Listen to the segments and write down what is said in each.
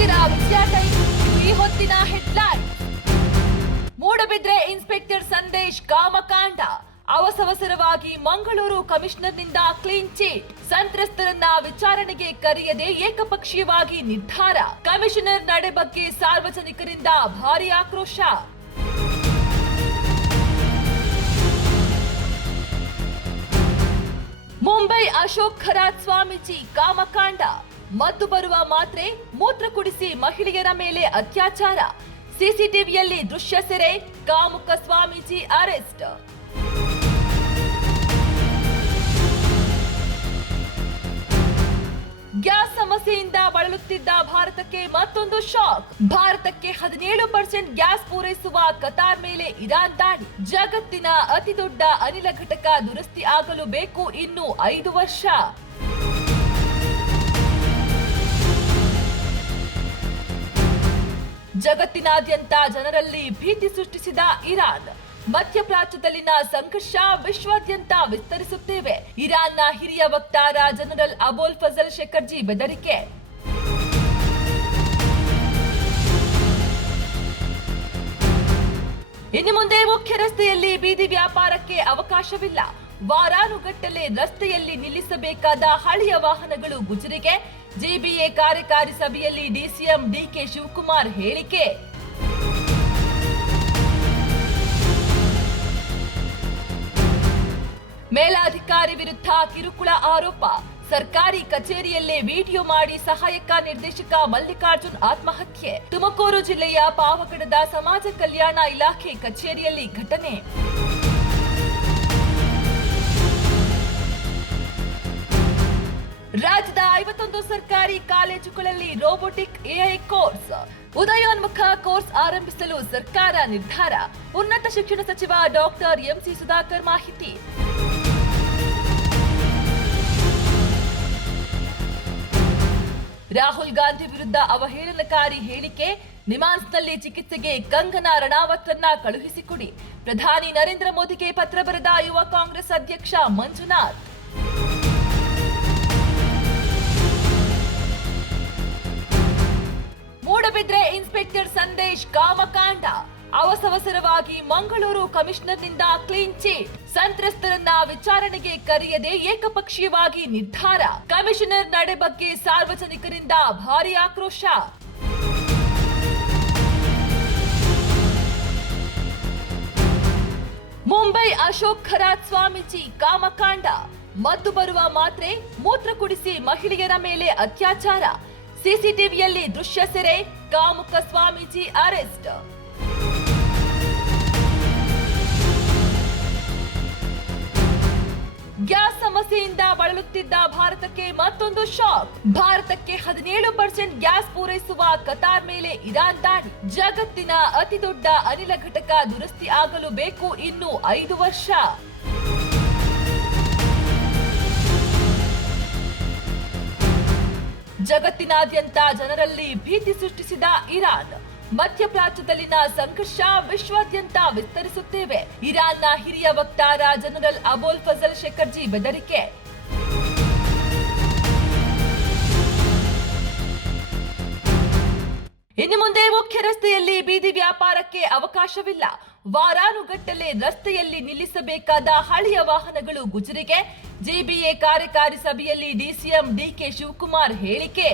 ನೋಡ್ತಿದ್ದೀರಾ ವಿಜಯ ಟೈಮ್. ಈ ಹೊತ್ತಿನ ಹೆಡ್ಲೈನ್. ಮೂಡಬಿದ್ರೆ ಇನ್ಸ್ಪೆಕ್ಟರ್ ಸಂದೇಶ್ ಕಾಮಕಾಂಡ. ಅವಸರವಾಗಿ ಮಂಗಳೂರು ಕಮಿಷನರ್ನಿಂದ ಕ್ಲೀನ್ ಚೀಟ್. ಸಂತ್ರಸ್ತರನ್ನ ವಿಚಾರಣೆಗೆ ಕರೆಯದೆ ಏಕಪಕ್ಷೀಯವಾಗಿ ನಿರ್ಧಾರ. ಕಮಿಷನರ್ ನಡೆ ಬಗ್ಗೆ ಸಾರ್ವಜನಿಕರಿಂದ ಭಾರಿ ಆಕ್ರೋಶ. ಮುಂಬೈ ಅಶೋಕ್ ಖರಾತ್ ಸ್ವಾಮೀಜಿ ಕಾಮಕಾಂಡ. ಮದ್ದು ಬರುವ ಮಾತ್ರೆ ಮೂತ್ರ ಕುಡಿಸಿ ಮಹಿಳೆಯರ ಮೇಲೆ ಅತ್ಯಾಚಾರ. ಸಿಸಿಟಿವಿಯಲ್ಲಿ ದೃಶ್ಯ ಸೆರೆ. ಕಾಮುಕ ಸ್ವಾಮೀಜಿ ಅರೆಸ್ಟ್. ಗ್ಯಾಸ್ ಸಮಸ್ಯೆಯಿಂದ ಬಳಲುತ್ತಿದ್ದ ಭಾರತಕ್ಕೆ ಮತ್ತೊಂದು ಶಾಕ್. ಭಾರತಕ್ಕೆ 17% ಗ್ಯಾಸ್ ಪೂರೈಸುವ ಕತಾರ್ ಮೇಲೆ ಇರಾನ್ ದಾಳಿ. ಜಗತ್ತಿನ ಅತಿದೊಡ್ಡ ಅನಿಲ ಘಟಕ ದುರಸ್ತಿ ಆಗಲು ಬೇಕು ಇನ್ನು 5 ವರ್ಷ. ಜಗತ್ತಿನಾದ್ಯಂತ ಜನರಲ್ಲಿ ಭೀತಿ ಸೃಷ್ಟಿಸಿದ ಇರಾನ್. ಮಧ್ಯಪ್ರಾಚ್ಯದಲ್ಲಿನ ಸಂಘರ್ಷ ವಿಶ್ವಾದ್ಯಂತ ವಿಸ್ತರಿಸುತ್ತೇವೆ. ಇರಾನ್ನ ಹಿರಿಯ ವಕ್ತಾರ ಜನರಲ್ ಅಬೋಲ್ ಫಜಲ್ ಶೆಕರ್ಜಿ ಬೆದರಿಕೆ. ಇನ್ನು ಮುಂದೆ ಮುಖ್ಯ ರಸ್ತೆಯಲ್ಲಿ ಬೀದಿ ವ್ಯಾಪಾರಕ್ಕೆ ಅವಕಾಶವಿಲ್ಲ. ವಾರಾನುಗಟ್ಟಲೆ ರಸ್ತೆಯಲ್ಲಿ ನಿಲ್ಲಿಸಬೇಕಾದ ಹಳೆಯ ವಾಹನಗಳು ಗುಜರಿಗೆ. ಜಿಬಿಎ ಕಾರ್ಯಕಾರಿ ಸಭೆಯಲ್ಲಿ ಡಿಸಿಎಂ ಡಿಕೆ ಶಿವಕುಮಾರ್ ಹೇಳಿಕೆ. ಮೇಲಾಧಿಕಾರಿ ವಿರುದ್ಧ ಕಿರುಕುಳ ಆರೋಪ. ಸರ್ಕಾರಿ ಕಚೇರಿಯಲ್ಲೇ ವಿಡಿಯೋ ಮಾಡಿ ಸಹಾಯಕ ನಿರ್ದೇಶಕ ಮಲ್ಲಿಕಾರ್ಜುನ್ ಆತ್ಮಹತ್ಯೆ. ತುಮಕೂರು ಜಿಲ್ಲೆಯ ಪಾವಗಡದ ಸಮಾಜ ಕಲ್ಯಾಣ ಇಲಾಖೆ ಕಚೇರಿಯಲ್ಲಿ ಘಟನೆ. ರಾಜ್ಯದ 51 ಸರ್ಕಾರಿ ಕಾಲೇಜುಗಳಲ್ಲಿ ರೋಬೋಟಿಕ್ ಎಐ ಕೋರ್ಸ್. ಉದಯೋನ್ಮುಖ ಕೋರ್ಸ್ ಆರಂಭಿಸಲು ಸರ್ಕಾರ ನಿರ್ಧಾರ. ಉನ್ನತ ಶಿಕ್ಷಣ ಸಚಿವ ಡಾಕ್ಟರ್ ಎಂಸಿ ಸುಧಾಕರ್ ಮಾಹಿತಿ. ರಾಹುಲ್ ಗಾಂಧಿ ವಿರುದ್ಧ ಅವಹೇಳನಕಾರಿ ಹೇಳಿಕೆ. ನಿಮಾನ್ಸ್ನಲ್ಲಿ ಚಿಕಿತ್ಸೆಗೆ ಕಂಗನಾ ರಣಾವತ್ರನ್ನ ಕಳುಹಿಸಿಕೊಡಿ. ಪ್ರಧಾನಿ ನರೇಂದ್ರ ಮೋದಿಗೆ ಪತ್ರ ಬರೆದ ಯುವ ಕಾಂಗ್ರೆಸ್ ಅಧ್ಯಕ್ಷ ಮಂಜುನಾಥ್. ಮೂಡಬಿದ್ರೆ ಇನ್ಸ್ಪೆಕ್ಟರ್ ಸಂದೇಶ್ ಕಾಮಕಾಂಡ. ಅವಸರವಾಗಿ ಮಂಗಳೂರು ಕಮಿಷನರ್ನಿಂದ ಕ್ಲೀನ್ ಚೀಟ್. ಸಂತ್ರಸ್ತರನ್ನ ವಿಚಾರಣೆಗೆ ಕರೆಯದೆ ಏಕಪಕ್ಷೀಯವಾಗಿ ನಿರ್ಧಾರ. ಕಮಿಷನರ್ ನಡೆ ಬಗ್ಗೆ ಸಾರ್ವಜನಿಕರಿಂದ ಭಾರಿ ಆಕ್ರೋಶ. ಮುಂಬೈ ಅಶೋಕ್ ಖರಾತ್ ಸ್ವಾಮೀಜಿ ಕಾಮಕಾಂಡ. ಮದ್ದು ಬರುವ ಮಾತ್ರೆ ಮೂತ್ರ ಕುಡಿಸಿ ಮಹಿಳೆಯರ ಮೇಲೆ ಅತ್ಯಾಚಾರ. ಸಿಸಿಟಿವಿಯಲ್ಲಿ ದೃಶ್ಯ ಸೆರೆ. ಕಾಮುಕ ಸ್ವಾಮೀಜಿ ಅರೆಸ್ಟ್. ಗ್ಯಾಸ್ ಸಮಸ್ಯೆಯಿಂದ ಬಳಲುತ್ತಿದ್ದ ಭಾರತಕ್ಕೆ ಮತ್ತೊಂದು ಶಾಕ್. ಭಾರತಕ್ಕೆ 17% ಗ್ಯಾಸ್ ಪೂರೈಸುವ ಕತಾರ್ ಮೇಲೆ ಇರಾನ್ ದಾಳಿ. ಜಗತ್ತಿನ ಅತಿದೊಡ್ಡ ಅನಿಲ ಘಟಕ ದುರಸ್ತಿ ಆಗಲು ಬೇಕು ಇನ್ನು 5 ವರ್ಷ. ಜಗತ್ತಿನಾದ್ಯಂತ ಜನರಲ್ಲಿ ಭೀತಿ ಸೃಷ್ಟಿಸಿದ ಇರಾನ್. ಮಧ್ಯಪ್ರಾಚ್ಯದಲ್ಲಿನ ಸಂಘರ್ಷ ವಿಶ್ವಾದ್ಯಂತ ವಿಸ್ತರಿಸುತ್ತೇವೆ. ಇರಾನ್ನ ಹಿರಿಯ ವಕ್ತಾರ ಜನರಲ್ ಅಬೋಲ್ ಫಜಲ್ ಶೆಕರ್ಜಿ ಬೆದರಿಕೆ. ಇನ್ನು ಮುಂದೆ ಮುಖ್ಯ ರಸ್ತೆಯಲ್ಲಿ ಬೀದಿ ವ್ಯಾಪಾರಕ್ಕೆ ಅವಕಾಶವಿಲ್ಲ. ವಾರಾನುಗಟ್ಟಲೆ ರಸ್ತೆಯಲ್ಲಿ ನಿಲ್ಲಿಸಬೇಕಾದ ಹಳೆಯ ವಾಹನಗಳು ಗುಜರಿಗೆ. ಜಿಬಿಎ ಕಾರ್ಯಕಾರಿ ಸಭೆಯಲ್ಲಿ ಡಿಸಿಎಂ ಡಿಕೆ ಶಿವಕುಮಾರ್ ಹೇಳಿಕೆ.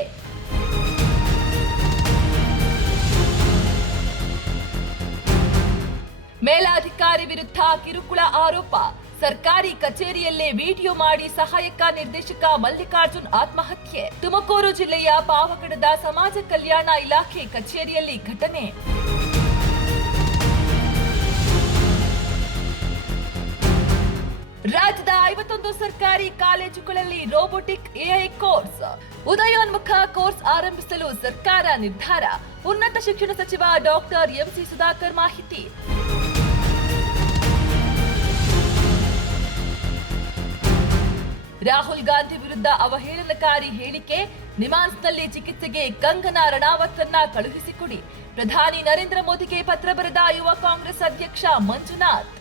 ಮೇಲಾಧಿಕಾರಿ ವಿರುದ್ಧ ಕಿರುಕುಳ ಆರೋಪ. ಸರ್ಕಾರಿ ಕಚೇರಿಯಲ್ಲೇ ವಿಡಿಯೋ ಮಾಡಿ ಸಹಾಯಕ ನಿರ್ದೇಶಕ ಮಲ್ಲಿಕಾರ್ಜುನ್ ಆತ್ಮಹತ್ಯೆ. ತುಮಕೂರು ಜಿಲ್ಲೆಯ ಪಾವಗಡದ ಸಮಾಜ ಕಲ್ಯಾಣ ಇಲಾಖೆ ಕಚೇರಿಯಲ್ಲಿ ಘಟನೆ. ರಾಜ್ಯದ 51 ಸರ್ಕಾರಿ ಕಾಲೇಜುಗಳಲ್ಲಿ ರೋಬೋಟಿಕ್ ಎಐ ಕೋರ್ಸ್. ಉದಯೋನ್ಮುಖ ಕೋರ್ಸ್ ಆರಂಭಿಸಲು ಸರ್ಕಾರ ನಿರ್ಧಾರ. ಉನ್ನತ ಶಿಕ್ಷಣ ಸಚಿವ ಡಾಕ್ಟರ್ ಎಂಸಿ ಸುಧಾಕರ್ ಮಾಹಿತಿ. ರಾಹುಲ್ ಗಾಂಧಿ ವಿರುದ್ಧ ಅವಹೇಳನಕಾರಿ ಹೇಳಿಕೆ. ನಿಮಾನ್ಸ್ನಲ್ಲಿ ಚಿಕಿತ್ಸೆಗೆ ಕಂಗನಾ ರಣಾವತ್ರನ್ನ ಕಳುಹಿಸಿಕೊಡಿ. ಪ್ರಧಾನಿ ನರೇಂದ್ರ ಮೋದಿಗೆ ಪತ್ರ ಬರೆದ ಯುವ ಕಾಂಗ್ರೆಸ್ ಅಧ್ಯಕ್ಷ ಮಂಜುನಾಥ್.